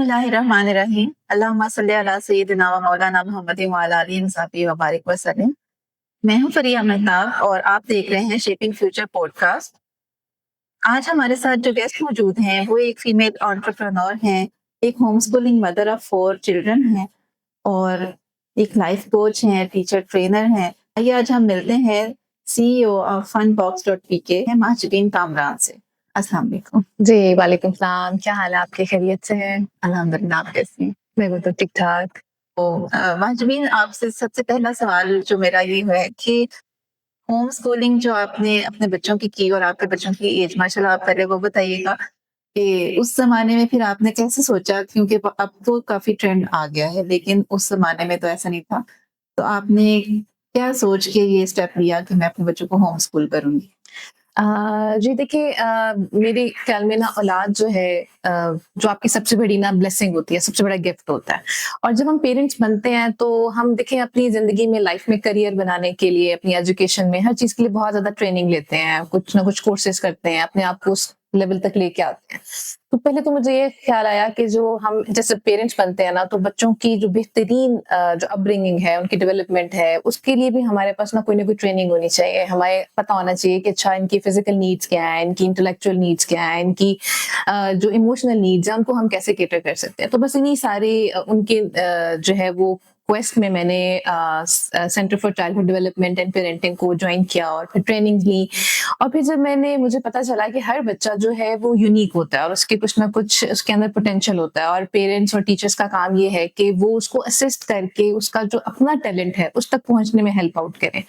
बिस्मिल्लाहिर्रहमानिर्रहीम। अल्लाहुम्मा सल्ली अला सय्यिदिना व मौलाना मुहम्मदिन व अला आलिहि व सहबिहि व बारिक वसल्लम। मैं हूं फरिया मेहताब और आप देख रहे हैं शेपिंग फ्यूचर पॉडकास्ट। आज हमारे साथ जो गेस्ट मौजूद हैं वो एक फीमेल एंटरप्रेन्योर हैं, एक home schooling mother of 4 children हैं और एक लाइफ कोच हैं, टीचर ट्रेनर हैं। आइए आज हम मिलते हैं सीईओ ऑफ फनबॉक्स.pk है महजबीन कामरान से। अस्सलाम वालेकुम। जी, वालेकुम सलाम। क्या हाल है आपके? खैरियत से हैं? अल्हम्दुलिल्लाह, आप कैसी हैं? मैं तो ठीक-ठाक। महजबीन, आपसे सबसे पहला सवाल जो मेरा ये है कि होम स्कूलिंग जो आपने अपने बच्चों की और आपके बच्चों की एज माशाल्लाह आप पहले वो बताइएगा कि उस ज़माने में फिर आपने कैसे सोचा, क्योंकि अब तो काफ़ी ट्रेंड आ गया है, लेकिन उस ज़माने में तो ऐसा नहीं था। तो आपने क्या सोच के ये स्टेप लिया कि मैं अपने बच्चों को होम स्कूल करूँगी? जी देखिए, मेरे ख्याल में ना औलाद जो है, जो आपकी सबसे बड़ी ना ब्लेसिंग होती है, सबसे बड़ा गिफ्ट होता है। और जब हम पेरेंट्स बनते हैं तो हम देखें अपनी ज़िंदगी में लाइफ में करियर बनाने के लिए, अपनी एजुकेशन में हर चीज़ के लिए बहुत ज़्यादा ट्रेनिंग लेते हैं, कुछ ना कुछ कोर्सेज़ करते हैं, अपने आप को उस लेवल तक लेके आते हैं। तो पहले तो मुझे ये ख्याल आया कि जो हम जैसे पेरेंट्स बनते हैं ना, तो बच्चों की जो बेहतरीन जो अपब्रिंगिंग है, उनकी डेवलपमेंट है, उसके लिए भी हमारे पास ना कोई ट्रेनिंग होनी चाहिए। हमें पता होना चाहिए कि अच्छा इनकी फिजिकल नीड्स क्या है, इनकी इंटेलेक्चुअल नीड्स क्या है, इनकी जो इमोशनल नीड्स है उनको हम कैसे कैटर कर सकते हैं। तो बस इन्हीं सारे उनके जो है वो क्वेस्ट में मैंने centre for childhood development and parenting को ज्वाइन किया और फिर ट्रेनिंग ली। और फिर जब मुझे पता चला कि हर बच्चा जो है वो यूनिक होता है और उसके कुछ ना कुछ उसके अंदर पोटेंशियल होता है, और पेरेंट्स और टीचर्स का काम ये है कि वो उसको असिस्ट करके उसका जो अपना टैलेंट है उस तक पहुंचने में हेल्प आउट करें।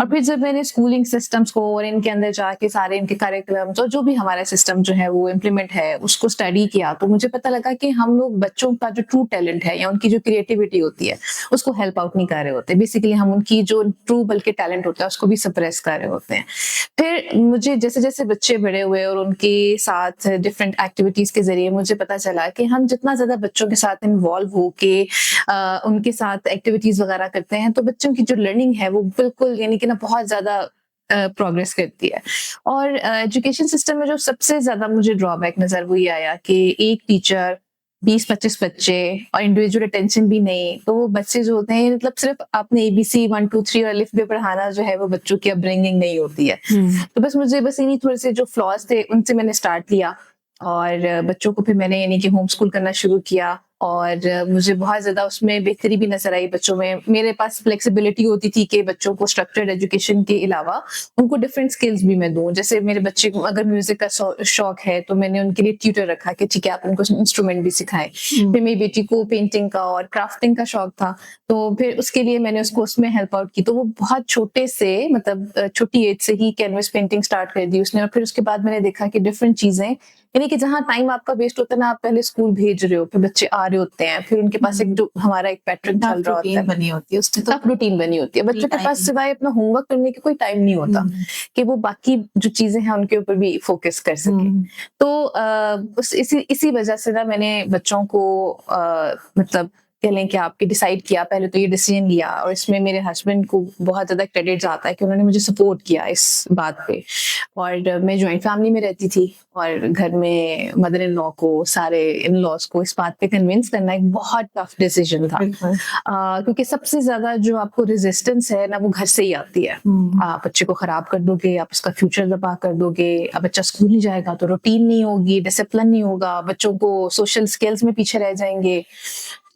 और फिर जब मैंने स्कूलिंग सिस्टम्स को और इनके अंदर जाके सारे इनके कार्यक्रम्स और जो भी हमारा सिस्टम जो है वो इम्प्लीमेंट है उसको स्टडी किया, तो मुझे पता लगा कि हम लोग बच्चों का जो ट्रू टैलेंट है या उनकी जो क्रिएटिविटी होती है उसको हेल्प आउट नहीं कर रहे होते। बेसिकली हम उनकी जो ट्रू बल्कि टैलेंट होता है उसको भी सप्रेस कर रहे होते हैं। फिर मुझे जैसे जैसे बच्चे बड़े हुए और उनके साथ डिफरेंट एक्टिविटीज के जरिए मुझे पता चला कि हम जितना ज्यादा बच्चों के साथ इन्वॉल्व होके उनके साथ एक्टिविटीज वगैरह करते हैं तो बच्चों की जो लर्निंग है वो बिल्कुल यानी कि ना बहुत ज्यादा प्रोग्रेस करती है। और एजुकेशन सिस्टम में जो सबसे ज्यादा मुझे ड्रॉबैक नजर वो ये आया कि एक टीचर 20-25 बच्चे और इंडिविजुअल अटेंशन भी नहीं, तो वो बच्चे जो होते हैं मतलब सिर्फ आपने ABC 1 2 3 और अलिफ बे पढ़ाना जो है वो बच्चों की अपब्रिंगिंग नहीं होती है। तो बस मुझे इन्हीं थोड़े से जो फ्लॉज थे उनसे मैंने स्टार्ट लिया और बच्चों को फिर मैंने यानी कि होम स्कूल करना शुरू किया। और मुझे बहुत ज्यादा उसमें बेहतरी भी नजर आई बच्चों में। मेरे पास फ्लेक्सिबिलिटी होती थी कि बच्चों को स्ट्रक्चर्ड एजुकेशन के अलावा उनको डिफरेंट स्किल्स भी मैं दूं। जैसे मेरे बच्चे को अगर म्यूजिक का शौक है तो मैंने उनके लिए ट्यूटर रखा कि ठीक है आप उनको इंस्ट्रूमेंट भी सिखाएं। फिर मेरी बेटी को पेंटिंग का और क्राफ्टिंग का शौक था, तो फिर उसके लिए मैंने उसको उसमें हेल्प आउट की। तो वो बहुत छोटे से मतलब छोटी एज से ही कैनवस पेंटिंग स्टार्ट कर दी उसने। और फिर उसके बाद मैंने देखा कि डिफरेंट चीजें यानी कि जहाँ टाइम आपका वेस्ट होता है ना, आप पहले स्कूल भेज रहे हो, फिर बच्चे आ रहे होते हैं, फिर उनके पास एक जो हमारा एक पैटर्न चल रहा होता है, बनी होती है उसमें, टफ रूटीन बनी होती है। बच्चों के पास सिवाय अपना होमवर्क करने के कोई टाइम नहीं होता कि वो बाकी जो चीजें हैं उनके ऊपर भी फोकस कर सके। तो इसी वजह से ना मैंने बच्चों को मतलब कह लें कि आपके डिसाइड किया, पहले तो ये डिसीजन लिया। और इसमें मेरे हस्बैंड को बहुत ज्यादा क्रेडिट जाता है कि उन्होंने मुझे सपोर्ट किया इस बात पे। और मैं जॉइंट फैमिली में रहती थी और घर में मदर इन लॉ को, सारे इन लॉज को इस बात पे कन्विंस करना एक बहुत टफ डिसीजन था। क्योंकि सबसे ज्यादा जो आपको रेजिस्टेंस है ना वो घर से ही आती है। आप बच्चे को खराब कर दोगे, आप उसका फ्यूचर तबाह कर दोगे, अब बच्चा स्कूल नहीं जाएगा तो रूटीन नहीं होगी, डिसिप्लिन नहीं होगा, बच्चों को सोशल स्किल्स में पीछे रह जाएंगे।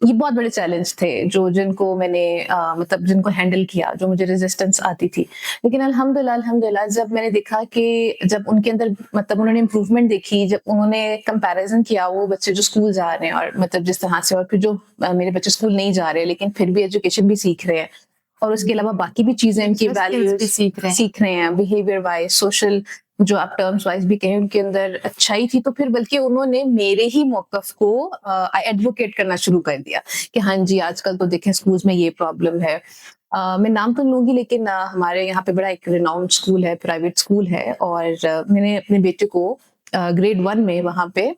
ये बहुत बड़े चैलेंज थे जिनको मैंने मतलब जिनको हैंडल किया, जो मुझे रेजिस्टेंस आती थी। लेकिन अल्हम्दुलिल्लाह जब मैंने देखा कि जब उनके अंदर मतलब उन्होंने इम्प्रूवमेंट देखी, जब उन्होंने कंपैरिजन किया वो बच्चे जो स्कूल जा रहे हैं और मतलब जिस तरह से, और फिर जो मेरे बच्चे स्कूल नहीं जा रहे लेकिन फिर भी एजुकेशन भी सीख रहे हैं और उसके अलावा बाकी भी चीजें इनकी वैल्यूज सीख रहे हैं, बिहेवियर वाइज, सोशल जो आप टर्म्स वाइज भी कहें उनके अंदर अच्छाई थी। तो फिर बल्कि उन्होंने मेरे ही मौकफ को एडवोकेट करना शुरू कर दिया कि हाँ जी आजकल तो देखें स्कूल्स में ये प्रॉब्लम है। मैं नाम तो लूंगी लेकिन हमारे यहाँ पे बड़ा एक रिनाउंड स्कूल है, प्राइवेट स्कूल है, और मैंने अपने बेटे को ग्रेड 1 में वहां पे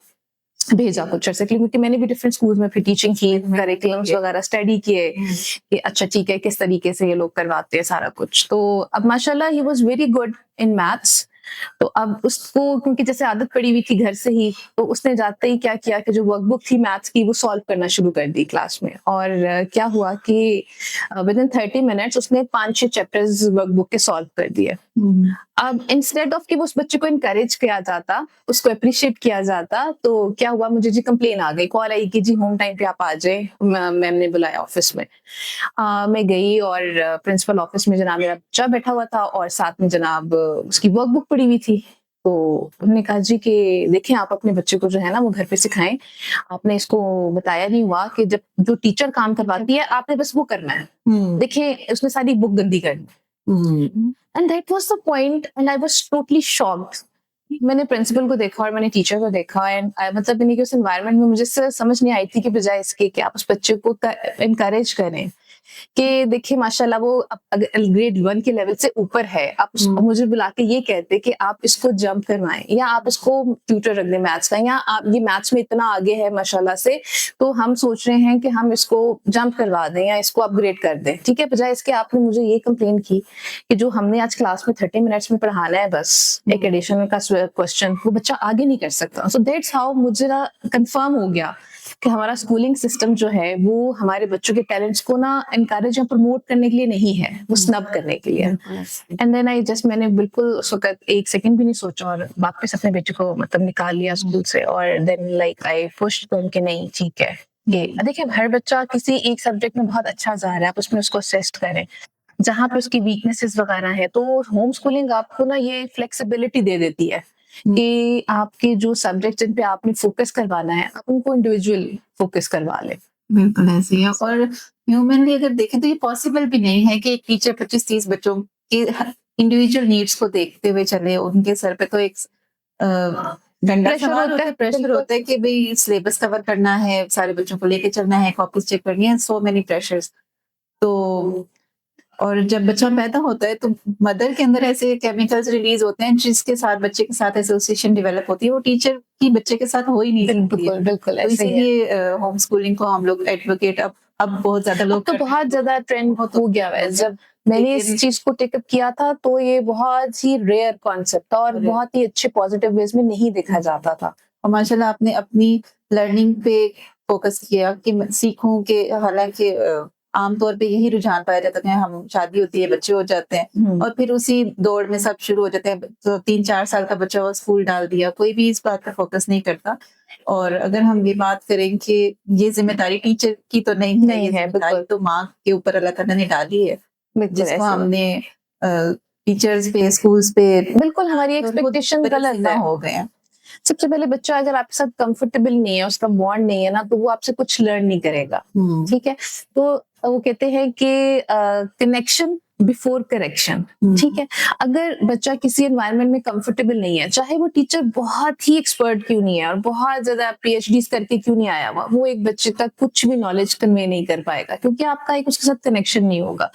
भेजा कुछ अर्से के लिए, क्योंकि मैंने भी डिफरेंट स्कूल्स में फिर टीचिंग की, करिकुलम्स वगैरह स्टडी किए कि अच्छा ठीक है किस तरीके से ये लोग करवाते हैं सारा कुछ। तो अब माशाल्लाह he was very good in maths तो अब उसको क्योंकि जैसे आदत पड़ी हुई थी घर से ही, तो उसने जाते ही क्या किया कि जो वर्कबुक थी मैथ्स की वो सॉल्व करना शुरू कर दी क्लास में। और क्या हुआ कि विद इन 30 मिनट्स उसने 5-6 चैप्टर्स वर्कबुक के सॉल्व कर दिए। अब इंस्टेड ऑफ कि वो उस बच्चे को इनकरेज किया जाता, उसको अप्रिशिएट किया जाता, तो क्या हुआ, मुझे जी कंप्लेन आ गई, कॉल आई कि जी होम टाइम पे आप आ जाए, मैम ने बुलाया ऑफिस में। मैं गई और प्रिंसिपल ऑफिस में जनाब मेरा बच्चा बैठा हुआ था और साथ में जनाब उसकी वर्कबुक पड़ी हुई थी। तो उन्होंने कहा जी कि देखें आप अपने बच्चे को जो है ना वो घर पे सिखाएं, आपने इसको बताया नहीं हुआ कि जब जो टीचर काम करवाती है आपने बस वो करना है, देखें उसने सारी बुक गंदी कर दी। And that was the point and I was totally shocked. मैंने प्रिंसिपल को देखा और मैंने टीचर को देखा एंड मतलब इन्हीं के उस एनवायरनमेंट में मुझे समझ नहीं आई थी कि बजाय इसके कि आप उस बच्चे को इनकरेज करें कि देखिए माशाल्लाह वो अगर ग्रेड 1 के लेवल से ऊपर है, आप मुझे बुला के ये कहते कि आप इसको जंप करवाएं या आप इसको ट्यूटर रख दें मैथ्स का, या आप ये मैथ्स में इतना आगे है माशाल्लाह से, तो हम सोच रहे हैं कि हम इसको जंप करवा दें या इसको अपग्रेड कर दें, ठीक है। बजाय इसके आपने मुझे ये कंप्लेन की कि जो हमने आज क्लास में 30 मिनट्स में पढ़ाना है बस एक एडिशनल का क्वेश्चन, वो बच्चा आगे नहीं कर सकता। सो दैट्स हाउ मुझे ना कंफर्म हो गया कि हमारा स्कूलिंग सिस्टम जो है वो हमारे बच्चों के टैलेंट्स को ना एनकरेज या प्रमोट करने के लिए नहीं है, वो स्नब करने के लिए। एंड देन आई जस्ट मैंने बिल्कुल उस वक्त एक सेकंड भी नहीं सोचा और वापस अपने बेटे को मतलब निकाल लिया स्कूल से और then like I pushed them कि नहीं ठीक है, ये देखिए हर बच्चा किसी एक सब्जेक्ट में बहुत अच्छा जा रहा है, आप उसमें उसको असिस्ट करें, जहाँ पे उसकी वीकनेसेस वगैरह है। तो होम स्कूलिंग आपको ना ये फ्लेक्सिबिलिटी दे देती है कि आपके जो सब्जेक्ट जिन पे आपने फोकस करवाना है आप उनको इंडिविजुअल फोकस करवा लें। बिल्कुल ऐसे ही है। और ह्यूमनली अगर देखें तो ये पॉसिबल भी नहीं है कि एक टीचर 25-30 बच्चों के इंडिविजुअल नीड्स को देखते हुए चले। उनके सर पे तो एक डंडा प्रेशर सवार होता है, प्रेशर बिल्कुल। होता है कि भाई सिलेबस कवर करना है, सारे बच्चों को लेके चलना है, कॉपीज चेक करनी है, सो मेनी प्रेशर्स। तो और जब बच्चा पैदा होता है तो मदर के अंदर ऐसे केमिकल्स रिलीज होते हैं जिसके साथ बच्चे के साथ एसोसिएशन डेवलप होती है, वो टीचर की बच्चे के साथ हो ही नहीं सकती है। बिल्कुल बिल्कुल तो ऐसे ही है। इसीलिए होम स्कूलिंग को हम लोग एडवोकेट अब बहुत ज्यादा अब लोग तो करते बहुत हैं। ज्यादा ट्रेंड हो गया है। जब मैंने इस लेकिन चीज को टेकअप किया था तो ये बहुत ही रेयर कॉन्सेप्ट था और Rare। बहुत ही अच्छे पॉजिटिव वेज में नहीं देखा जाता था। और माशाल्लाह आपने अपनी लर्निंग पे फोकस किया कि मैं सीखूं कि हालांकि आमतौर पे यही रुझान पाया जाता है, हम शादी होती है, बच्चे हो जाते हैं और फिर उसी दौड़ में सब शुरू हो जाते हैं। तो 3-4 साल का बच्चा वो स्कूल डाल दिया, कोई भी इस बात पे फोकस नहीं करता। और अगर हम ये बात करें कि ये जिम्मेदारी टीचर की तो नहीं है, नहीं ये है, जिम्मेदारी बिल्कुल। तो माँ के ऊपर अल्लाह ताला ने डाली है, बिल्कुल जिसको ऐसे है। हमने टीचर्स पे, स्कूल्स पे बिल्कुल हमारी खुद एक्सपेक्टेशन गलत बरीसीना है। हो गए हैं। सबसे पहले बच्चा अगर आपके साथ कंफर्टेबल नहीं है, उसका बॉन्ड नहीं है ना, तो वो आपसे कुछ लर्न नहीं करेगा। ठीक है, तो वो कहते हैं कि कनेक्शन बिफोर करेक्शन। ठीक है, अगर बच्चा किसी एनवायरनमेंट में कंफर्टेबल नहीं है, चाहे वो टीचर बहुत ही एक्सपर्ट क्यों नहीं है और बहुत ज्यादा पीएचडी करके क्यों नहीं आया हुआ, वो एक बच्चे तक कुछ भी नॉलेज कन्वे नहीं कर पाएगा क्योंकि आपका एक उसके साथ कनेक्शन नहीं होगा।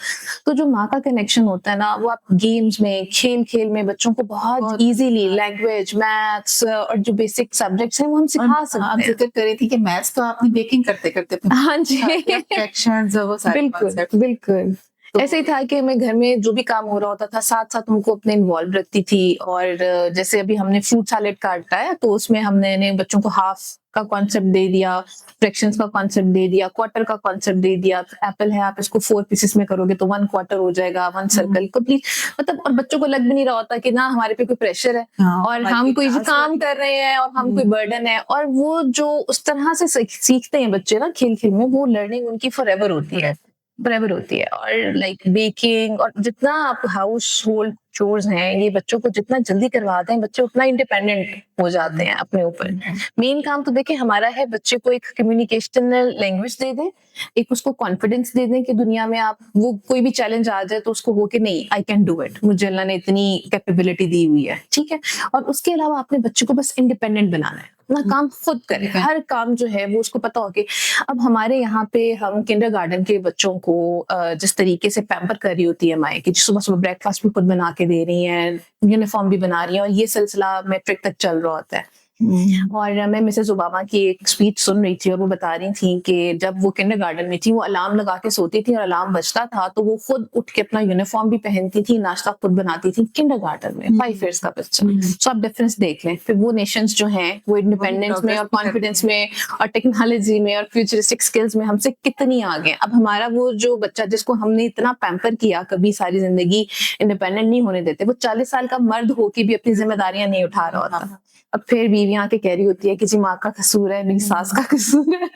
तो जो माँ का कनेक्शन होता है ना, वो आप गेम्स में, खेल खेल में बच्चों को बहुत इजीली लैंग्वेज, मैथ्स और जो बेसिक सब्जेक्ट्स हैं वो हम सिखा सकते आप हैं। जिक्र कर रही थी कि मैथ्स तो आपने बेकिंग करते करते हाँ जी फ्रैक्शंस वो सारे बिल्कुल कॉन्सेप्ट। बिल्कुल ऐसे ही था कि मैं घर में जो भी काम हो रहा होता था साथ साथ उनको अपने इन्वॉल्व रखती थी। और जैसे अभी हमने फ्रूट सैलेड काटा है तो उसमें हमने बच्चों को हाफ का कॉन्सेप्ट दे दिया, फ्रैक्शंस का कॉन्सेप्ट दे दिया, क्वार्टर का कॉन्सेप्ट दे दिया। एप्पल है, आप इसको 4 पीसेस में करोगे तो 1 क्वार्टर हो जाएगा, 1 सर्कल कंप्लीट। मतलब और बच्चों को लग भी नहीं रहा होता कि ना हमारे पे कोई प्रेशर है और हम कोई काम कर रहे हैं और हम कोई बर्डन है। और वो जो उस तरह से सीखते हैं बच्चे ना खेल खेल में, वो लर्निंग उनकी फॉरएवर होती है, बराबर होती है। और लाइक बेकिंग और जितना आप हाउस होल्ड चोर्स हैं ये बच्चों को जितना जल्दी करवाते हैं बच्चे उतना इंडिपेंडेंट हो जाते हैं अपने ऊपर। मेन काम तो देखिए हमारा है बच्चे को एक कम्युनिकेशनल लैंग्वेज दे दें, एक उसको कॉन्फिडेंस दे दें कि दुनिया में आप वो कोई भी चैलेंज आ जाए तो उसको हो कि नहीं आई कैन डू इट, मुझे अल्लाह ने इतनी कैपेबिलिटी दी हुई है। ठीक है, और उसके अलावा अपने बच्चे को बस इंडिपेंडेंट बनाना है, अपना काम खुद करे, हर काम जो है वो उसको पता हो कि अब हमारे यहाँ पे हम किंडरगार्टन के बच्चों को जिस तरीके से पैम्पर कर रही होती है माए कि सुबह सुबह ब्रेकफास्ट भी खुद बना के दे रही हैं, यूनिफॉर्म भी बना रही हैं और ये सिलसिला मैट्रिक तक चल रहा होता है। और मैं मिसेस ओबामा की एक स्पीच सुन रही थी और वो बता रही थी कि जब वो किंडरगार्टन में थी वो अलार्म लगा के सोती थी और अलार्म बजता था तो वो खुद उठ के अपना यूनिफॉर्म भी पहनती थी, नाश्ता खुद बनाती थी, किंडरगार्टन में 5 इयर्स का बच्चा। सो आप डिफरेंस देख लें। फिर वो नेशंस जो हैं वो इंडिपेंडेंस में और कॉन्फिडेंस में और टेक्नोलॉजी में और फ्यूचरिस्टिक स्किल्स में हमसे कितनी आगे हैं। अब हमारा वो जो बच्चा जिसको हमने इतना पैम्पर किया कभी सारी जिंदगी इंडिपेंडेंट नहीं होने देते, वो 40 साल का मर्द होके भी अपनी जिम्मेदारियां नहीं उठा रहा होता। अब फिर बीवियां आके कह रही होती है कि जी माँ का कसूर है, मेरी सास का कसूर है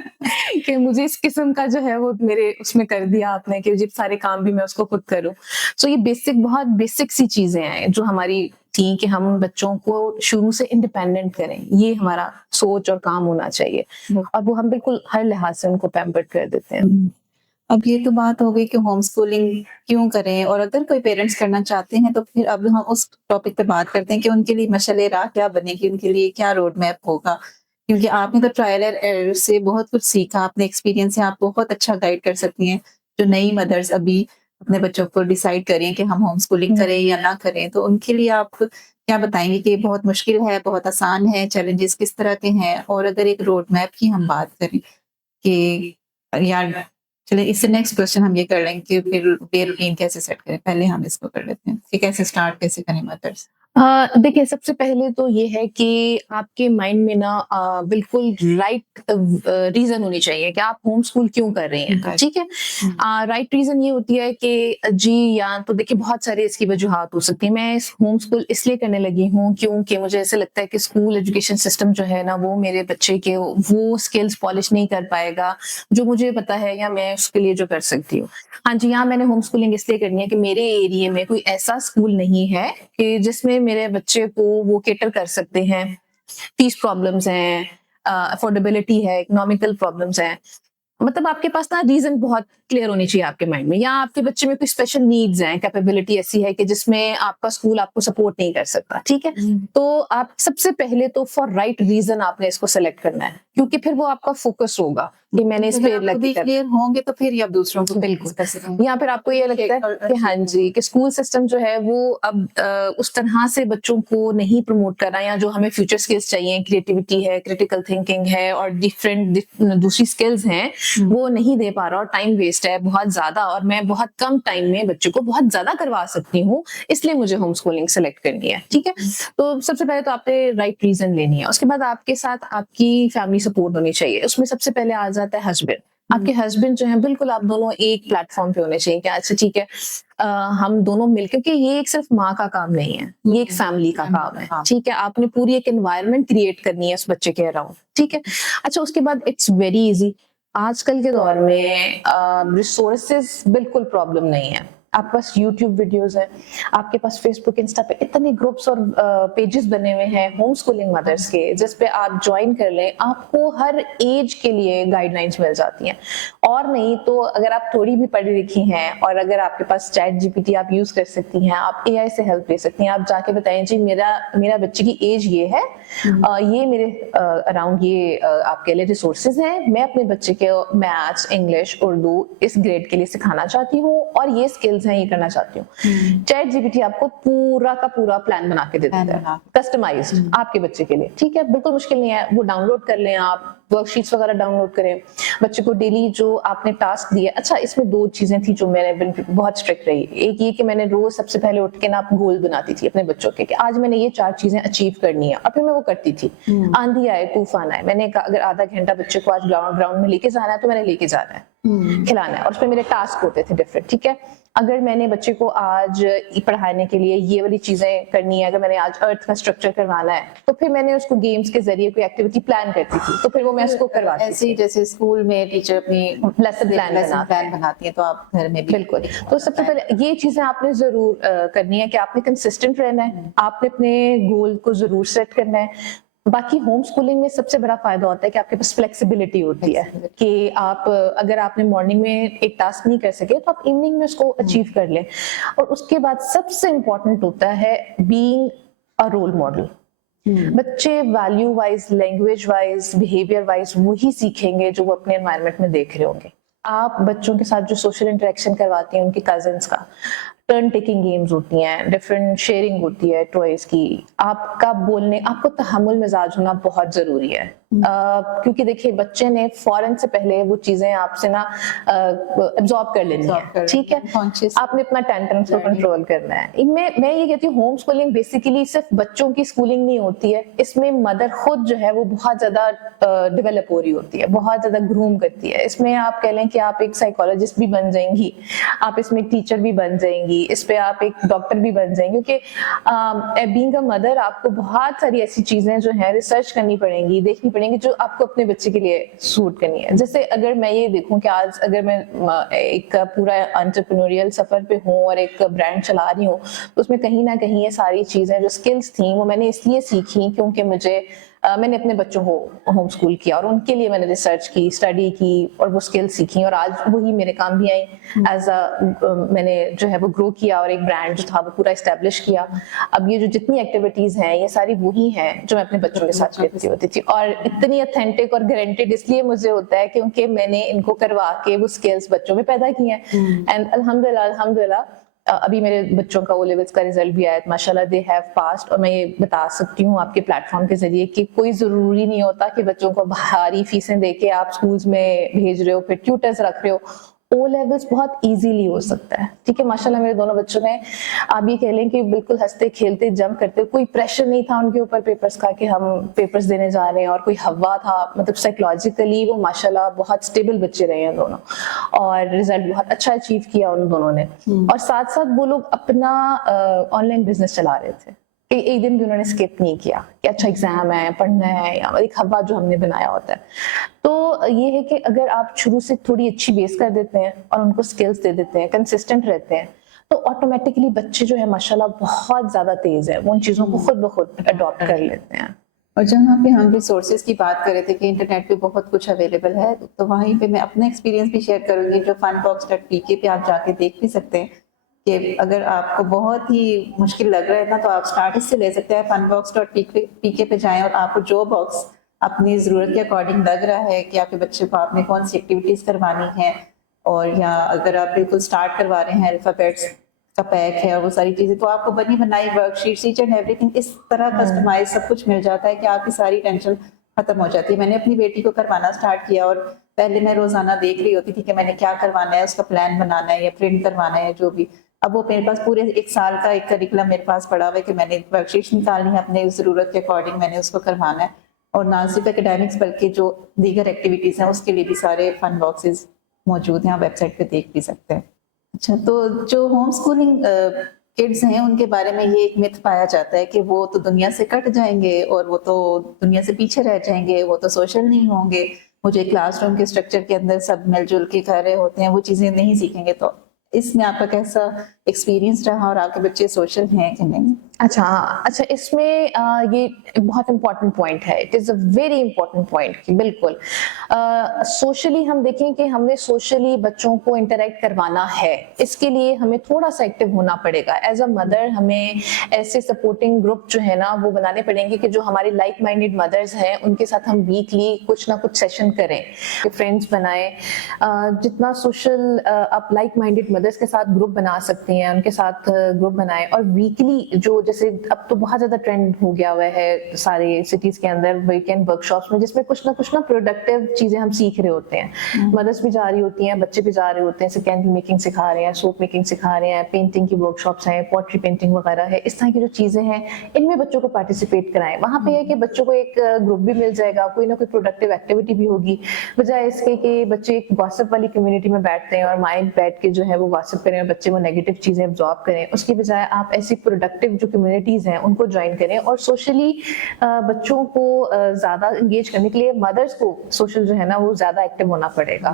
कि मुझे इस किस्म का जो है वो मेरे उसमें कर दिया आपने कि जी सारे काम भी मैं उसको खुद करूं। सो ये बहुत बेसिक सी चीजें हैं जो हमारी थी कि हम बच्चों को शुरू से इंडिपेंडेंट करें, ये हमारा सोच और काम होना चाहिए। और वो हम बिल्कुल हर लिहाज से उनको पैम्पर्ड कर देते हैं। अब ये तो बात हो गई कि होम स्कूलिंग क्यों करें, और अगर कोई पेरेंट्स करना चाहते हैं तो फिर अब हम उस टॉपिक पे बात करते हैं कि उनके लिए मशाले राह क्या बनेगी, उनके लिए क्या रोड मैप होगा। क्योंकि आपने तो ट्रायल एंड एरर से बहुत कुछ सीखा, अपने एक्सपीरियंस से आप बहुत अच्छा गाइड कर सकती हैं जो नई मदर्स अभी अपने बच्चों को डिसाइड करें कि हम होम स्कूलिंग करें या ना करें, तो उनके लिए आप क्या बताएंगे कि बहुत मुश्किल है, बहुत आसान है, चैलेंजेस किस तरह के हैं, और अगर एक रोड मैप की हम बात करें कि यार चलिए इससे नेक्स्ट क्वेश्चन हम ये कर लेंगे कि फिर डे रूटीन कैसे सेट करें। पहले हम इसको कर लेते हैं कि कैसे स्टार्ट कैसे करें मदर्स। देखिए सबसे पहले तो ये है कि आपके माइंड में ना बिल्कुल राइट रीजन होनी चाहिए कि आप होम स्कूल क्यों कर रही हैं। ठीक है, राइट रीजन ये होती है कि जी या तो देखिए बहुत सारी इसकी वजूहात हो सकती है। मैं इस होम स्कूल इसलिए करने लगी हूँ क्योंकि मुझे ऐसे लगता है कि स्कूल एजुकेशन सिस्टम जो है ना वो मेरे बच्चे के वो स्किल्स पॉलिश नहीं कर पाएगा जो मुझे पता है या मैं उसके लिए जो कर सकती हूँ। हाँ जी, यहाँ मैंने होम स्कूलिंग इसलिए करनी है कि मेरे एरिया में कोई ऐसा स्कूल नहीं है कि जिसमें मेरे बच्चे को वो केटर कर सकते हैं। फीस प्रॉब्लम्स हैं, अफोर्डेबिलिटी है, इकोनॉमिकल प्रॉब्लम्स हैं। मतलब आपके पास ना रीजन बहुत क्लियर होनी चाहिए आपके माइंड में, या आपके बच्चे में कोई स्पेशल नीड्स हैं, कैपेबिलिटी ऐसी है कि जिसमें आपका स्कूल आपको सपोर्ट नहीं कर सकता। ठीक है, तो आप सबसे पहले तो फॉर राइट रीजन आपने इसको सेलेक्ट करना है क्योंकि फिर वो आपका फोकस होगा कि मैंने इस पे लगी क्लियर होंगे तो फिर आप दूसरों को बिल्कुल, या फिर आपको ये लगता है कि हाँ जी कि स्कूल सिस्टम जो है वो अब उस तरह से बच्चों को नहीं प्रमोट कर रहा है, या जो हमें फ्यूचर स्किल्स चाहिए, क्रिएटिविटी है, क्रिटिकल थिंकिंग है और डिफरेंट दूसरी स्किल्स हैं, वो नहीं दे पा रहा और टाइम वेस्ट है बहुत ज्यादा, और मैं बहुत कम टाइम में बच्चे को बहुत ज्यादा करवा सकती हूँ, इसलिए मुझे होम स्कूलिंग सेलेक्ट करनी है। ठीक है, तो सबसे पहले तो आपने राइट रीजन लेनी है। उसके बाद आपके साथ आपकी फैमिली सपोर्ट होनी चाहिए। उसमें सबसे पहले आ जाता है हस्बैंड। आपके हस्बैंड जो है बिल्कुल आप दोनों एक प्लेटफॉर्म पे होने चाहिए कि अच्छा ठीक है हम दोनों मिलकर, क्योंकि ये एक सिर्फ माँ का काम नहीं है, ये एक फैमिली का काम है। ठीक है, आपने पूरी एक एनवायरनमेंट क्रिएट करनी है उस बच्चे के अराउंड। ठीक है, अच्छा उसके बाद इट्स वेरी इजी। आजकल के दौर में रिसोर्सेज बिल्कुल प्रॉब्लम नहीं है। आपके पास YouTube वीडियोस है, आपके पास Facebook इंस्टा पे इतने ग्रुप्स और पेजेस बने हुए हैं होम स्कूलिंग मदर्स के, जिस पे आप ज्वाइन कर लें, आपको हर एज के लिए गाइडलाइंस मिल जाती हैं। और नहीं तो अगर आप थोड़ी भी पढ़ी लिखी हैं और अगर आपके पास चैट GPT आप यूज कर सकती हैं, आप AI से हेल्प ले सकती हैं। आप जाके बताएं जी मेरा बच्चे की एज ये है, ये मेरे अराउंड ये आपके लिए रिसोर्सेज हैं, मैं अपने बच्चे के मैथ्स, इंग्लिश, उर्दू इस ग्रेड के लिए सिखाना चाहती हूँ और ये स्किल्स हैं, ये करना चाहती हूँ। चैट GPT आपको पूरा का पूरा प्लान बना के दे देता है, कस्टमाइज्ड आपके बच्चे के लिए। ठीक है, बिल्कुल मुश्किल नहीं है, वो डाउनलोड कर लें, आप वर्कशीट्स वगैरह डाउनलोड करें, बच्चे को डेली जो आपने टास्क दिए। अच्छा इसमें 2 चीजें थी जो मैंने बहुत स्ट्रिक्ट रही। एक ये कि मैंने रोज सबसे पहले उठ के ना गोल बनाती थी अपने बच्चों के कि आज मैंने ये 4 चीजें अचीव करनी है, और फिर मैं वो करती थी। आंधी आए तूफान आए, मैंने कहा अगर आधा घंटा बच्चे को आज ग्राउंड में लेके जाना है तो मैंने लेके जाना है, खिलाना है, और उसमें मेरे टास्क होते थे डिफरेंट। ठीक है, अगर मैंने बच्चे को आज पढ़ाने के लिए ये वाली चीजें करनी है, अगर मैंने आज अर्थ का स्ट्रक्चर करवाना है तो फिर मैंने उसको गेम्स के जरिए कोई एक्टिविटी प्लान करती थी, तो फिर वो मैं उसको करवाती थी। ऐसे जैसे स्कूल में टीचर अपनी लेसन प्लान बनाती है तो आप घर में भी बिल्कुल। तो सबसे पहले ये चीजें आपने जरूर करनी है कि आपने कंसिस्टेंट रहना है, आपने अपने गोल को जरूर सेट करना है। बाकी होम स्कूलिंग में सबसे बड़ा फायदा होता है कि आपके पास फ्लेक्सिबिलिटी होती है कि आप अगर आपने मॉर्निंग में एक टास्क नहीं कर सके तो आप इवनिंग में उसको अचीव कर लें। और उसके बाद सबसे इंपॉर्टेंट होता है बीइंग अ रोल मॉडल। बच्चे value wise, language wise, behaviour wise वही सीखेंगे जो वो अपने एनवायरनमेंट में देख रहे होंगे। आप बच्चों के साथ जो सोशल इंटरेक्शन करवाती हैं उनके कजिन्स का, टर्न टेकिंग गेम्स होती हैं, डिफरेंट शेयरिंग होती है टॉयज की, आपका बोलने, आपको तहम्मुल मिजाज होना बहुत जरूरी है। क्योंकि देखिए बच्चे ने फौरन से पहले वो चीजें आपसे ना एब्जॉर्ब कर लेनी है, ठीक है, आपने अपना टेंट्रम्स को कंट्रोल करना है। इनमें मैं ये कहती हूँ होम स्कूलिंग बेसिकली सिर्फ बच्चों की स्कूलिंग नहीं होती है, इसमें मदर खुद जो है वो बहुत ज्यादा डेवलप हो रही होती है, बहुत ज्यादा ग्रूम करती है। इसमें आप कह लें कि आप एक साइकोलॉजिस्ट भी बन जाएंगी, आप इसमें टीचर भी बन जाएंगी, इस पे आप एक डॉक्टर भी बन जाएंगी, क्योंकि बीइंग अ मदर आपको बहुत सारी ऐसी चीजें जो है रिसर्च करनी पड़ेंगी, देखनी पड़ेंगी जो आपको अपने बच्चे के लिए सूट करनी है। जैसे अगर मैं ये देखूं कि आज अगर मैं एक पूरा एंटरप्रेन्योरियल सफर पे हूँ और एक ब्रांड चला रही हूँ, तो उसमें कहीं ना कहीं ये सारी चीजें जो स्किल्स थी वो मैंने इसलिए सीखी क्योंकि मैंने अपने बच्चों को होम स्कूल किया और उनके लिए मैंने रिसर्च की, स्टडी की और वो स्किल सीखी और आज वही मेरे काम भी आई। एज मैंने जो है वो ग्रो किया और एक ब्रांड जो था वो पूरा एस्टेब्लिश किया। अब ये जो जितनी एक्टिविटीज हैं ये सारी वही हैं जो मैं अपने बच्चों के साथ करती होती थी, और इतनी ऑथेंटिक और गारंटेड इसलिए मुझे होता है क्योंकि मैंने इनको करवा के वो स्किल्स बच्चों में पैदा की हैं। एंड अल्हम्दुलिल्लाह अभी मेरे बच्चों का ओ लेवल्स का रिजल्ट भी आया, माशाल्लाह दे हैव पास्ड। और मैं ये बता सकती हूँ आपके प्लेटफॉर्म के जरिए कि कोई जरूरी नहीं होता कि बच्चों को भारी फीसें देके आप स्कूल्स में भेज रहे हो, फिर ट्यूटर्स रख रहे हो। ओ लेवल्स बहुत इजीली हो सकता है, ठीक है। माशाल्लाह मेरे दोनों बच्चों ने, आप ये कह लें कि बिल्कुल हंसते खेलते जंप करते, कोई प्रेशर नहीं था उनके ऊपर पेपर्स का कि हम पेपर्स देने जा रहे हैं, और कोई हवा था, मतलब साइकोलॉजिकली वो माशाल्लाह बहुत स्टेबल बच्चे रहे हैं दोनों, और रिजल्ट बहुत अच्छा अचीव किया उन दोनों ने। और साथ साथ वो लोग अपना ऑनलाइन बिजनेस चला रहे थे, एक दिन भी उन्होंने स्किप नहीं किया कि अच्छा एग्जाम है, पढ़ना है, या एक हवा जो हमने बनाया होता है। तो ये है कि अगर आप शुरू से थोड़ी अच्छी बेस कर देते हैं और उनको स्किल्स दे देते हैं, कंसिस्टेंट रहते हैं, तो ऑटोमेटिकली बच्चे जो है माशाल्लाह बहुत ज्यादा तेज है, वो उन चीजों को खुद ब खुद अडॉप्ट कर लेते हैं। और जहाँ पे हम रिसोर्सेज की बात कर रहे थे कि इंटरनेट पे बहुत कुछ अवेलेबल है, तो वहीं पे मैं अपना एक्सपीरियंस भी शेयर करूंगी, जो funbox.pk पे आप जाके देख भी सकते हैं कि अगर आपको बहुत ही मुश्किल लग रहा है ना, तो आप स्टार्ट इससे ले सकते हैं। funbox.pk पे जाएं और आपको जो बॉक्स अपनी ज़रूरत के अकॉर्डिंग लग रहा है कि आपके बच्चे को आपने कौन सी एक्टिविटीज़ करवानी है, और या अगर आप बिल्कुल स्टार्ट करवा रहे हैं, अल्फ़ाबेट्स का पैक है और वो सारी चीज़ें, तो आपको बनी बनाई वर्कशीट, ईच एंड एवरीथिंग इस तरह कस्टमाइज सब कुछ मिल जाता है कि आपकी सारी टेंशन खत्म हो जाती है। मैंने अपनी बेटी को करवाना स्टार्ट किया, और पहले मैं रोजाना देख रही होती थी कि मैंने क्या करवाना है, उसका प्लान बनाना है या प्रिंट करवाना है, जो भी। अब वो मेरे पास पूरे 1 साल का एक करिकुलम मेरे पास पड़ा हुआ है कि मैंने वर्कशीट्स निकालनी है, अपने ज़रूरत के अकॉर्डिंग मैंने उसको करवाना है। और ना सिर्फ एकेडमिक्स बल्कि जो दीगर एक्टिविटीज़ हैं उसके लिए भी सारे फन बॉक्सेस मौजूद हैं, आप वेबसाइट पे देख भी सकते हैं। अच्छा, तो जो होम स्कूलिंग किड्स हैं उनके बारे में ये एक मिथ पाया जाता है कि वो तो दुनिया से कट जाएंगे और वो तो दुनिया से पीछे रह जाएंगे, वो तो सोशल नहीं होंगे, मुझे क्लासरूम के स्ट्रक्चर के अंदर सब मिलजुल के कर रहे होते हैं, वो चीज़ें नहीं सीखेंगे। तो इसमें आपका कैसा एक्सपीरियंस रहा और आपके बच्चे सोशल हैं कि नहीं? अच्छा, इसमें ये बहुत इंपॉर्टेंट पॉइंट है, it is a very important point कि बिल्कुल सोशली हम देखें कि हमने सोशली बच्चों को इंटरेक्ट करवाना है, इसके लिए हमें थोड़ा सा एक्टिव होना पड़ेगा। एज अ मदर हमें ऐसे सपोर्टिंग ग्रुप जो है ना वो बनाने पड़ेंगे कि जो हमारी लाइक माइंडेड मदर्स हैं उनके साथ हम वीकली कुछ ना कुछ सेशन करें, फ्रेंड्स बनाएं, जितना सोशल आप लाइक माइंडेड मदर्स के साथ ग्रुप बना सकते हैं उनके साथ ग्रुप बनाएं। और वीकली जो जैसे अब तो बहुत ज्यादा ट्रेंड हो गया हुआ है सारे सिटीज के अंदर वीकेंड वर्कशॉप्स में, जिसमें कुछ ना प्रोडक्टिव चीजें हम सीख रहे होते हैं। मदर्स भी जा रही होती हैं, बच्चे भी जा रहे होते हैं, जैसे कैंडल मेकिंग सिखा रहे हैं, सोप मेकिंग सिखा रहे हैं, पेंटिंग की वर्कशॉप्स हैं, पोट्री पेंटिंग वगैरह है, इस तरह की जो चीजें हैं इनमें बच्चों को पार्टिसिपेट कराएं। वहां पे है कि बच्चों को एक ग्रुप भी मिल जाएगा, कोई ना कोई प्रोडक्टिव एक्टिविटी भी होगी, बजाय इसके कि बच्चे एक गॉसिप वाली कम्युनिटी में बैठते हैं और माइंड बैठ के जो है वो गॉसिप करें और बच्चे वो नेगेटिव चीजें एब्जॉर्ब करें। उसकी बजाय आप ऐसी प्रोडक्टिव जो कम्युनिटीज हैं उनको ज्वाइन करें, और सोशली बच्चों को ज्यादा एंगेज करने के लिए मदर्स को सोशल जो है ना वो ज्यादा एक्टिव होना पड़ेगा।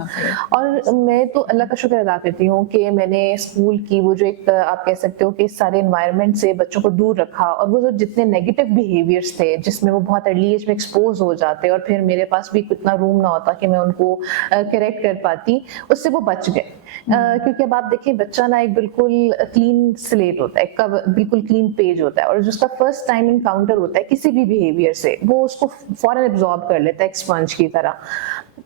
और मैं तो अल्लाह का शुक्र अदा करती हूँ कि मैंने स्कूल की वो जो एक आप कह सकते हो कि इस सारे एनवायरनमेंट से बच्चों को दूर रखा, और वो जो जितने नेगेटिव बिहेवियर्स थे जिसमें वो बहुत अर्ली एज में एक्सपोज हो जाते और फिर मेरे पास भी इतना रूम ना होता कि मैं उनको करेक्ट कर पाती, उससे वो बच गए। क्योंकि अब आप देखिए बच्चा ना एक बिल्कुल क्लीन स्लेट होता है, एक बिल्कुल क्लीन पेज होता है, और जिसका फर्स्ट टाइम इनकाउंटर होता है किसी भी बिहेवियर से वो उसको फौरन एब्जॉर्ब कर लेता है एक स्पंज की तरह।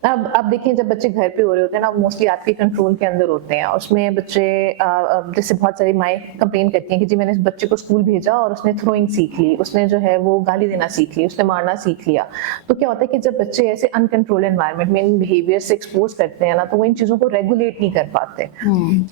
अब देखिए, जब बच्चे घर पे हो रहे होते हैं ना, मोस्टली आपके कंट्रोल के अंदर होते हैं। उसमें बच्चे जैसे बहुत सारी माएँ कंप्लेन करती हैं कि जी मैंने इस बच्चे को स्कूल भेजा और उसने थ्रोइंग सीख ली, उसने जो है वो गाली देना सीख ली, उसने मारना सीख लिया। तो क्या होता है कि जब बच्चे ऐसे अनकंट्रोल्ड एनवायरनमेंट में इन बिहेवियर से एक्सपोज करते हैं ना, तो वो इन चीज़ों को रेगुलेट नहीं कर पाते।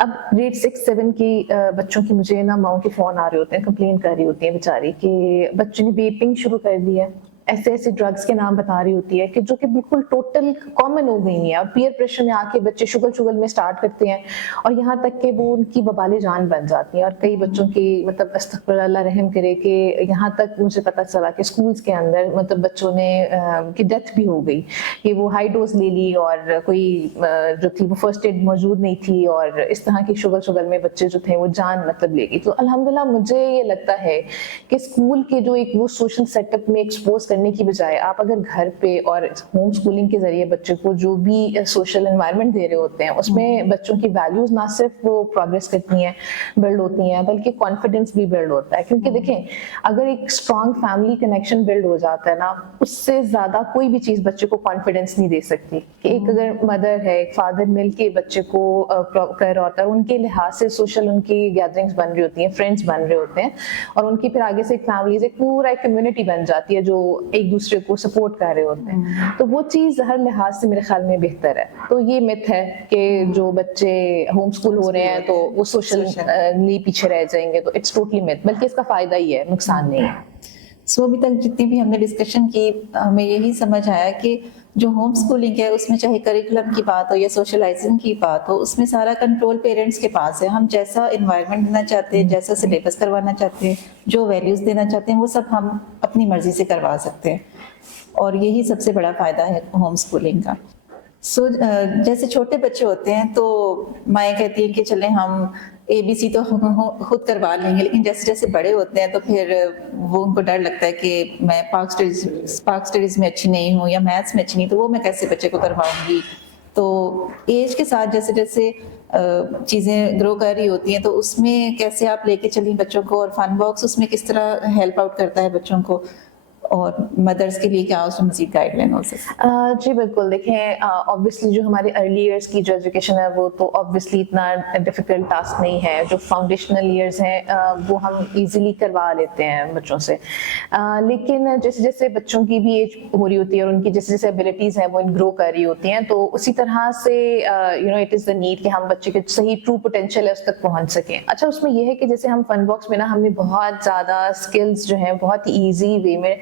अब ग्रेड 6-7 की बच्चों की मुझे ना माँओं के फ़ोन आ रहे होते हैं, कंप्लेन कर रही होती हैं बेचारी कि बच्चे ने वेपिंग शुरू कर दी है। ऐसे-ऐसे ड्रग्स के नाम बता रही होती है कि जो कि बिल्कुल टोटल कॉमन हो गई हैं, और पीयर प्रेशर में आके बच्चे शुगल-शुगल में स्टार्ट करते हैं और यहाँ तक कि वो उनकी वबाले जान बन जाती हैं। और कई बच्चों की मतलब अस्तगफुरुल्लाह, अल्लाह रहम करे, कि यहाँ तक मुझे पता चला कि स्कूल्स के अंदर मतलब बच्चों ने की डेथ भी हो गई कि वो हाई डोज ले ली और कोई जो थी वो फर्स्ट एड मौजूद नहीं थी, और इस तरह की शुगल-शुगल में बच्चे जो थे वो जान मतलब ले गई। तो अल्हम्दुलिल्लाह मुझे ये लगता है कि स्कूल के जो एक वो सोशल सेटअप में एक्सपोज करने की बजाय आप अगर घर पे और होम स्कूलिंग के जरिए बच्चे को जो भी सोशल एनवायरनमेंट दे रहे होते हैं, उसमें बच्चों की वैल्यूज ना सिर्फ वो प्रोग्रेस करती हैं, बिल्ड होती हैं, बल्कि कॉन्फिडेंस भी बिल्ड होता है। क्योंकि देखें, अगर एक स्ट्रॉन्ग फैमिली कनेक्शन बिल्ड हो जाता है ना, उससे ज्यादा कोई भी चीज बच्चे को कॉन्फिडेंस नहीं दे सकती। कि एक अगर मदर है, एक फादर मिलके बच्चे को कर रहा होता है, उनके लिहाज से सोशल उनकी गैदरिंग्स बन रही होती हैं, फ्रेंड्स बन रहे होते हैं, और उनकी फिर आगे से एक फैमिली से पूरा एक कम्युनिटी बन जाती है जो एक दूसरे को सपोर्ट कर रहे होते हैं। तो वो चीज हर लिहाज से मेरे ख्याल में बेहतर है। तो ये मिथ है कि जो बच्चे होम स्कूल हो रहे हैं तो वो सोशल पीछे रह जाएंगे, तो इट्स टोटली मिथ, बल्कि इसका फायदा ही है, नुकसान नहीं है। सो अभी तक जितनी भी हमने डिस्कशन की, हमें यही समझ आया कि जो होम स्कूलिंग है उसमें चाहे करिकुलम की बात हो या सोशलाइजिंग की बात हो, उसमें सारा कंट्रोल पेरेंट्स के पास है। हम जैसा इन्वायरमेंट देना चाहते हैं, जैसा सिलेबस करवाना चाहते हैं, जो वैल्यूज़ देना चाहते हैं, वो सब हम अपनी मर्जी से करवा सकते हैं, और यही सबसे बड़ा फ़ायदा है होम स्कूलिंग का। जैसे छोटे बच्चे होते हैं तो माएँ कहती हैं कि चलें हम ABC तो हम खुद करवा लेंगे, लेकिन जैसे जैसे बड़े होते हैं तो फिर वो उनको डर लगता है कि मैं पाक स्टडीज़ में अच्छी नहीं हूँ या मैथ्स में अच्छी नहीं, तो वो मैं कैसे बच्चे को करवाऊँगी। तो एज के साथ जैसे जैसे चीज़ें ग्रो कर रही होती हैं, तो उसमें कैसे आप लेके चलें बच्चों को, और फन बॉक्स उसमें किस तरह हेल्प आउट करता है बच्चों को, और मदर्स के लिए क्या उसमें मज़ीद गाइडलाइन हो सकती है? जी बिल्कुल, देखें ऑब्वियसली जो हमारे अर्ली ईयर्स की जो एजुकेशन है वो तो ऑब्वियसली इतना डिफिकल्ट टास्क नहीं है। जो फाउंडेशनल ईयर्स हैं वो हम इजीली करवा लेते हैं बच्चों से, लेकिन जैसे जैसे बच्चों की भी एज हो रही होती है और उनकी जैसे जैसे एबिलिटीज़ हैं वो ग्रो कर रही होती हैं, तो उसी तरह से इट इज़ द नीड कि हम बच्चे के सही ट्रू पोटेंशियल है उस तक पहुँच सकें। अच्छा, उसमें यह है कि जैसे हम फन बॉक्स में ना हमने बहुत ज़्यादा स्किल्स जो हैं बहुत ही ईजी वे में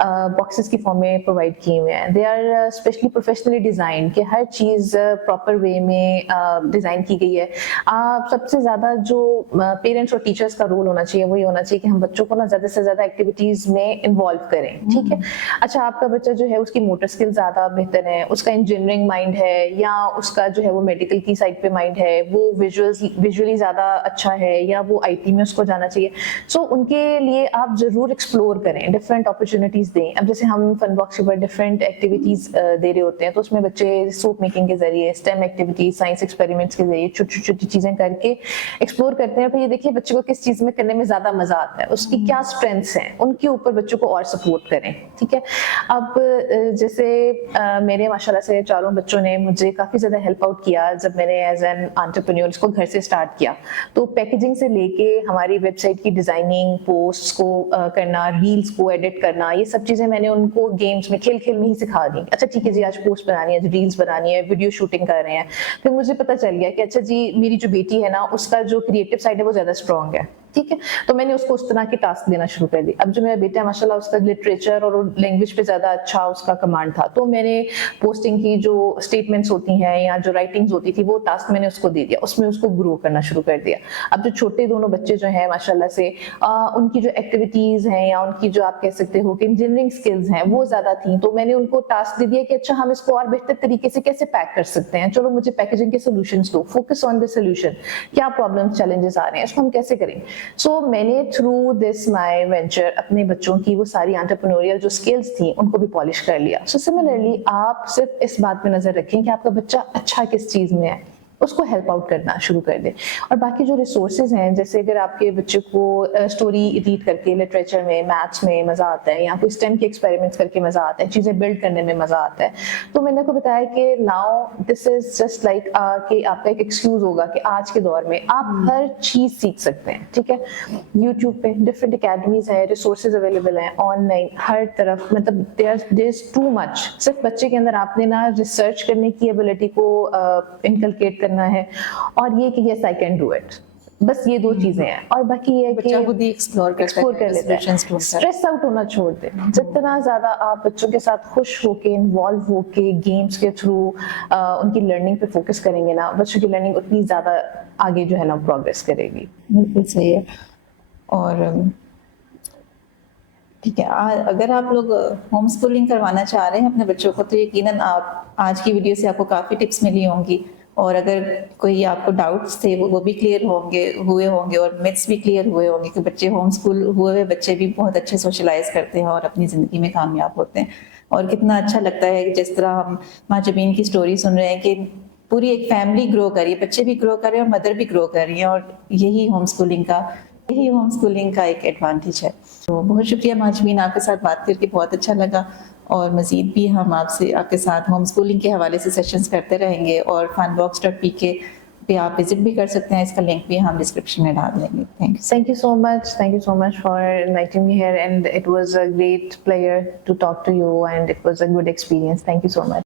बॉक्सेस की फॉर्म में प्रोवाइड किए हुए हैं। They are specially professionally designed, कि हर चीज़ प्रॉपर वे में डिज़ाइन की गई है। सबसे ज़्यादा जो पेरेंट्स और टीचर्स का रोल होना चाहिए वो ये होना चाहिए कि हम बच्चों को ना ज़्यादा से ज़्यादा एक्टिविटीज़ में इन्वॉल्व करें, ठीक है। अच्छा, आपका बच्चा जो है उसकी मोटर स्किल ज़्यादा बेहतर है, उसका इंजीनियरिंग माइंड है, या उसका जो है वो मेडिकल की साइड पे माइंड है, वो विजुअली ज़्यादा अच्छा है, या वो IT में उसको जाना चाहिए। सो उनके लिए आप ज़रूर एक्सप्लोर करें, डिफरेंट अपॉर्चुनिटीज़ दें। अब जैसे हम फन बॉक्स के ऊपर डिफरेंट एक्टिविटीज़ दे रहे होते हैं, तो उसमें बच्चे सोप मेकिंग के जरिए, स्टेम एक्टिविटीज, साइंस एक्सपेरिमेंट्स के जरिए छोटी छोटी चीज़ें करके एक्सप्लोर करते हैं। फिर ये देखिए बच्चे को किस चीज़ में करने में ज़्यादा मज़ा आता है, उसकी क्या स्ट्रेंथ्स हैं, उनके ऊपर बच्चों को और सपोर्ट करें, ठीक है। अब जैसे मेरे माशाल्लाह से चारों बच्चों ने मुझे काफ़ी ज़्यादा हेल्प आउट किया जब मैंने एज एन एंटरप्रेन्योर इसको घर से स्टार्ट किया। तो पैकेजिंग से लेके हमारी वेबसाइट की डिज़ाइनिंग, पोस्ट्स को करना, रील्स को एडिट करना, ये सब चीज़ें मैंने उनको गेम्स में खेल खेल में ही सिखा दी। अच्छा ठीक है जी, आज पोस्ट बनानी है, रील्स बनानी है, वीडियो शूटिंग कर रहे हैं। फिर मुझे पता चल गया कि अच्छा जी, मेरी जो बेटी है ना उसका जो क्रिएटिव साइड है वो ज़्यादा स्ट्रॉन्ग है, ठीक है। तो मैंने उसको उस तरह के टास्क देना शुरू कर दी। अब जो मेरा बेटा है माशाल्लाह, उसका लिटरेचर और लैंग्वेज पे ज़्यादा अच्छा उसका कमांड था, तो मैंने पोस्टिंग की जो स्टेटमेंट्स होती हैं या जो राइटिंग्स होती थी वो टास्क मैंने उसको दे दिया, उसमें उसको ग्रो करना शुरू कर दिया। अब जो छोटे दोनों बच्चे जो हैं माशाल्लाह से उनकी जो एक्टिविटीज़ हैं या उनकी जो आप कह सकते हो कि इंजीनियरिंग स्किल्स हैं वो ज़्यादा थी, तो मैंने उनको टास्क दे दिया कि अच्छा हम इसको और बेहतर तरीके से कैसे पैक कर सकते हैं, चलो मुझे पैकेजिंग के सोल्यूशंस दो, फोकस ऑन द सोल्यूशन, क्या प्रॉब्लम्स चैलेंजेस आ रहे हैं, इसको हम कैसे करें। सो मैंने थ्रू दिस माय वेंचर अपने बच्चों की वो सारी एंटरप्रेन्योरियल जो स्किल्स थी उनको भी पॉलिश कर लिया। सो सिमिलरली आप सिर्फ इस बात पे नजर रखें कि आपका बच्चा अच्छा किस चीज में है, उसको हेल्प आउट करना शुरू कर दें। और बाकी जो रिसोर्सेज हैं, जैसे अगर आपके बच्चे को स्टोरी रीड करके लिटरेचर में, मैथ्स में मज़ा आता है, या कोई स्टेम के एक्सपेरिमेंट्स करके मज़ा आता है, चीज़ें बिल्ड करने में मज़ा आता है, तो मैंने आपको बताया कि now this is just like कि आपका एक एक्सक्यूज होगा कि आज के दौर में आप हर चीज़ सीख सकते हैं, ठीक है। यूट्यूब पे डिफरेंट अकेडमीज हैं, रिसोर्सेज अवेलेबल हैं ऑनलाइन हर तरफ, मतलब देयर इज टू मच। सिर्फ बच्चे के अंदर आपने ना रिसर्च करने की एबिलिटी को इनकलकेट करना है, और ये कि yes I can do it, बस ये दो चीजें हैं। और बाकी ये है बच्चा कि खुद ही एक्सप्लोर कर लेता है, स्ट्रेस आउट होना छोड़ दे। जितना ज्यादा आप बच्चों के साथ खुश होके, इन्वॉल्व होके, गेम्स के थ्रू उनकी लर्निंग पे फोकस करेंगे ना, बच्चों की लर्निंग उतनी ज्यादा आगे जो है ना प्रोग्रेस करेगी। बिल्कुल सही है। और ठीक है, अगर आप लोग होम स्कूलिंग करवाना चाह रहे हैं अपने बच्चों को, तो यकीनन आप आज की वीडियो से आपको काफ़ी टिप्स मिली होंगी, और अगर कोई आपको डाउट्स थे वो भी क्लियर हुए होंगे, और मिथ्स भी क्लियर हुए होंगे कि बच्चे होम स्कूल हुए हुए बच्चे भी बहुत अच्छे सोशलाइज करते हैं और अपनी ज़िंदगी में कामयाब होते हैं। और कितना अच्छा लगता है कि जिस तरह हम माँ जबीन की स्टोरी सुन रहे हैं कि पूरी एक फैमिली ग्रो कर रही है, बच्चे भी ग्रो कर रहे हैं और मदर भी ग्रो कर रही है, और यही होम स्कूलिंग का एक एडवांटेज है। तो बहुत शुक्रिया माँ जबीन, आपके साथ बात करके बहुत अच्छा लगा, और मज़ीद भी हम आपके साथ होम स्कूलिंग के हवाले से सेशंस करते रहेंगे। और funbox.pk पे आप विजिट भी कर सकते हैं, इसका लिंक भी हम डिस्क्रिप्शन में डाल देंगे। Thank you. Thank you so much for inviting me here, and it was a great pleasure to talk to you, and it was a good experience. Thank you so much.